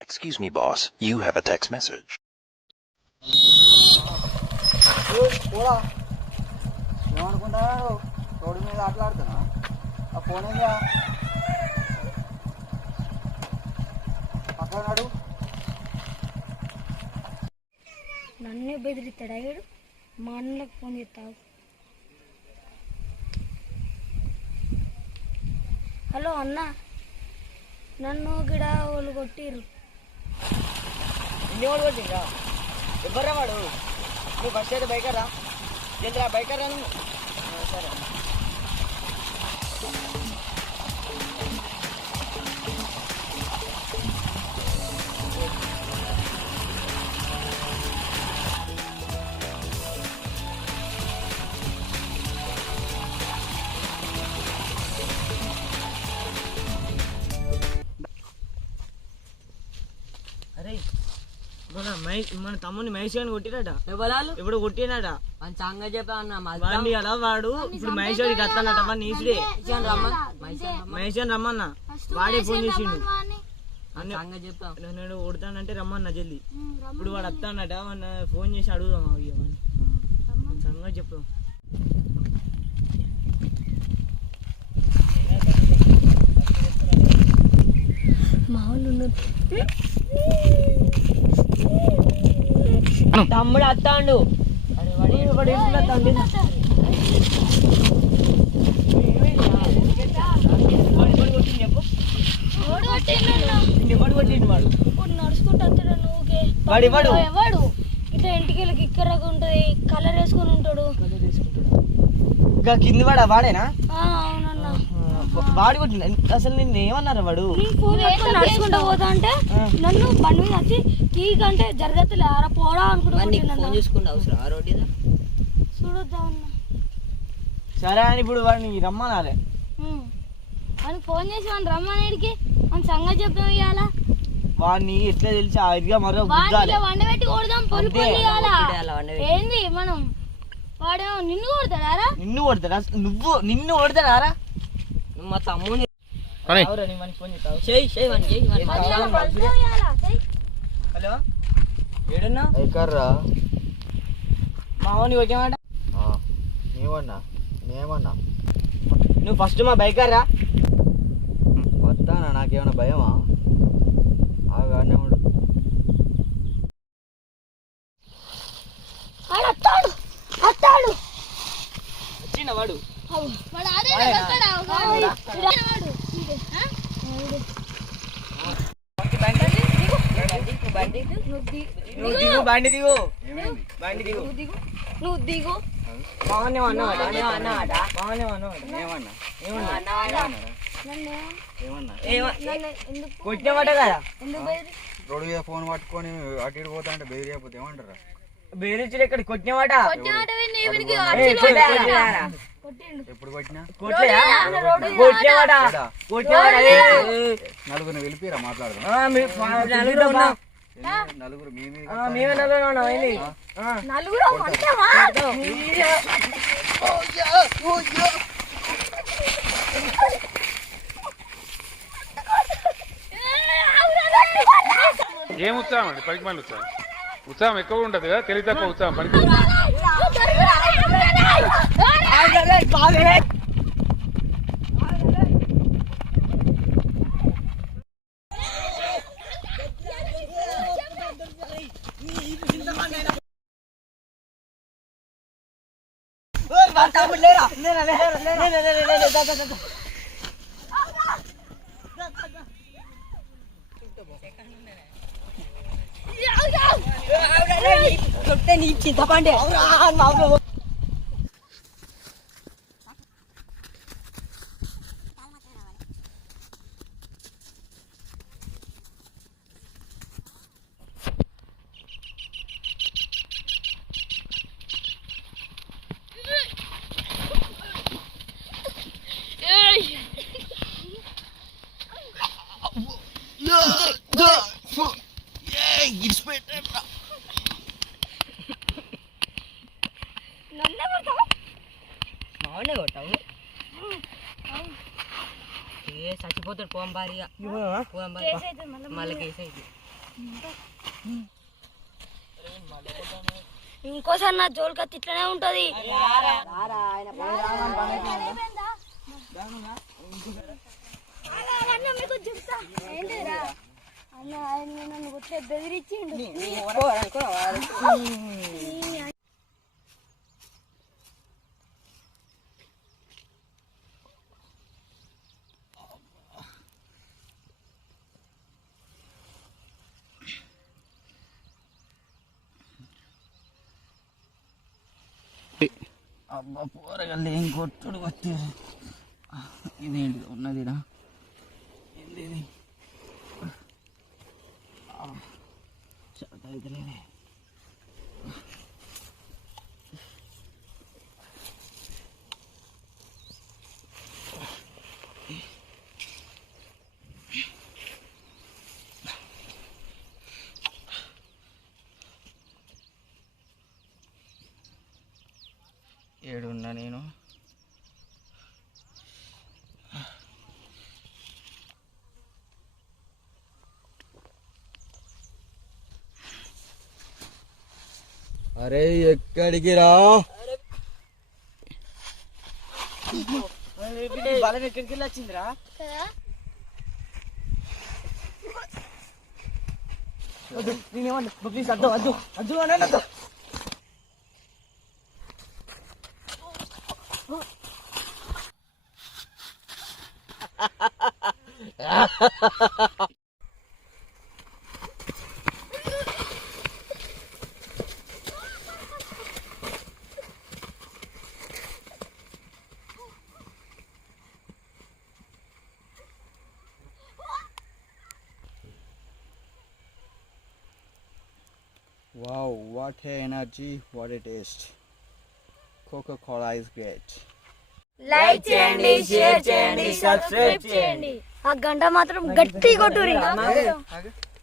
Excuse me, boss. You have a text message. పోరా ఏమనుకుంటున్నావు? Road మీద ఆటలాడుతున్నా ఆ ఫోన్ ఏందా పక్కన నాడు. నన్నే బెదిరిస్తాడు అయ్యాడు. మా అన్నకు ఫోన్ చేస్తావు. హలో అన్న, నన్ను గిడ వాళ్ళు కొట్టిర్రు. ఇన్ని వాళ్ళు కొట్టిందా? ఎవర్రా వాడు? నువ్వు ఫస్ట్ అయితే బైకర్రా, జల్దిరా బైకర్రా నువ్వు. సరే అరే మన తమ్ముని మహేష్ గారిని కొట్టిరట. ఇప్పుడు కొట్టినట అని సంగ చెప్పా అన్న. వాడిని అలా వాడు ఇప్పుడు మహేష్ గారికి వస్తానట. వాడిని ఈసుడే మహేష్ అని రమ్మన్నా. వాడే ఫోన్ చేసిండు నేను కొడతానంటే రమ్మన్నా జల్ది. ఇప్పుడు వాడు వస్తానట. వాడిని ఫోన్ చేసి అడుగుదాం. సంగతి చెప్తాం. మా వాళ్ళు తమ్ముడు వస్తాడు. నడుచుకుంటా ఎవడు ఇట్లా ఇంటికి కిక్కరగా ఉంటది, కలర్ వేసుకొని ఉంటాడు. కింది వాడా? వాడేనా? అవునన్నా. వాడు కొట్టిండు. అసలు నిన్ను ఏమన్నారా వాడు? నడుచుకుంటా పోతా అంటే నన్ను బండి మీద వచ్చి కీ కంటే జరగతులే అరా పోడా అనుకుంటా. చూడొద్దా ఉన్నా. సరే అని ఇప్పుడు వాడిని రమ్మనాలే. అని ఫోన్ చేసి వాడిని రమ్మనేడికి మన సంగతి చెప్తాం. ఇవాళ వాడిని ఎట్లా తెలిసి ఆరిగా మరో వండబెట్టి కొడదాం. ఏంది మనం వాడేమో నిన్ను కొడతాడారా? నిన్ను కొడతాడా? నిన్ను కొడతాడారా? మా తమ్ముని హలో ఏడున్నా? మావని ఓకేమాట. నేమన్నా నువ్వు ఫస్ట్ మా బైకర్రా. వస్తానా? నాకేమైనా భయమా? ఆగానే ఉండు. వచ్చిన వాడు బండి దిగు. నువ్వు దిగు. కొట్టినమాట కదా. రోడ్డు మీద ఫోన్ పట్టుకొని అటు ఇటు పోతా అంటే బెదిరియకపోతే ఏమంటారా? బెదిరించుడు ఎక్కడ? కొట్టినమాట. ఎప్పుడు కొట్టినా? నలుగురు వెళ్ళిపోయారా? మాట్లాడదాం. నలుగురు మేమే నలుగురు ఉన్నాం. ఏం ఉత్సాహం అండి? పనికి మళ్ళీ ఉత్సాహం ఎక్కువ ఉంటుంది కదా, తెలివి తక్కువ ఉత్సాహం పనికి. నీ చింతపండే అవునే కొట్టావు ఏ చచ్చిపోతాడు పోం భారీగా పోం భారీ మళ్ళీ కేసు అయితే ఇంకోసారి నా జోలికి ఇట్లనే ఉంటది. మీకు చెప్తా ఏంటిరా అన్న ఆయన నన్ను వచ్చే బెదిరించిండు. అబ్బా పోరగల్లి ఏం కొట్టుడు కొట్టారు. ఇదేంటి ఉన్నదిరా ఏంది చదువుతలేనే. ఏడున్నా నేను అరే ఎక్కడికి రా బలం ఎక్కడికి వెళ్ళి వచ్చిందిరా నేనేమన్నా ప్లీజ్ అద్దు అద్దు అద్దు అని Wow, what a energy, what a taste. Coca-Cola is great. Like చేయండి, షేర్ చేయండి, సబ్స్క్రైబ్ చేయండి. ఆ గంట మాత్రం గట్టి కొట్టురి.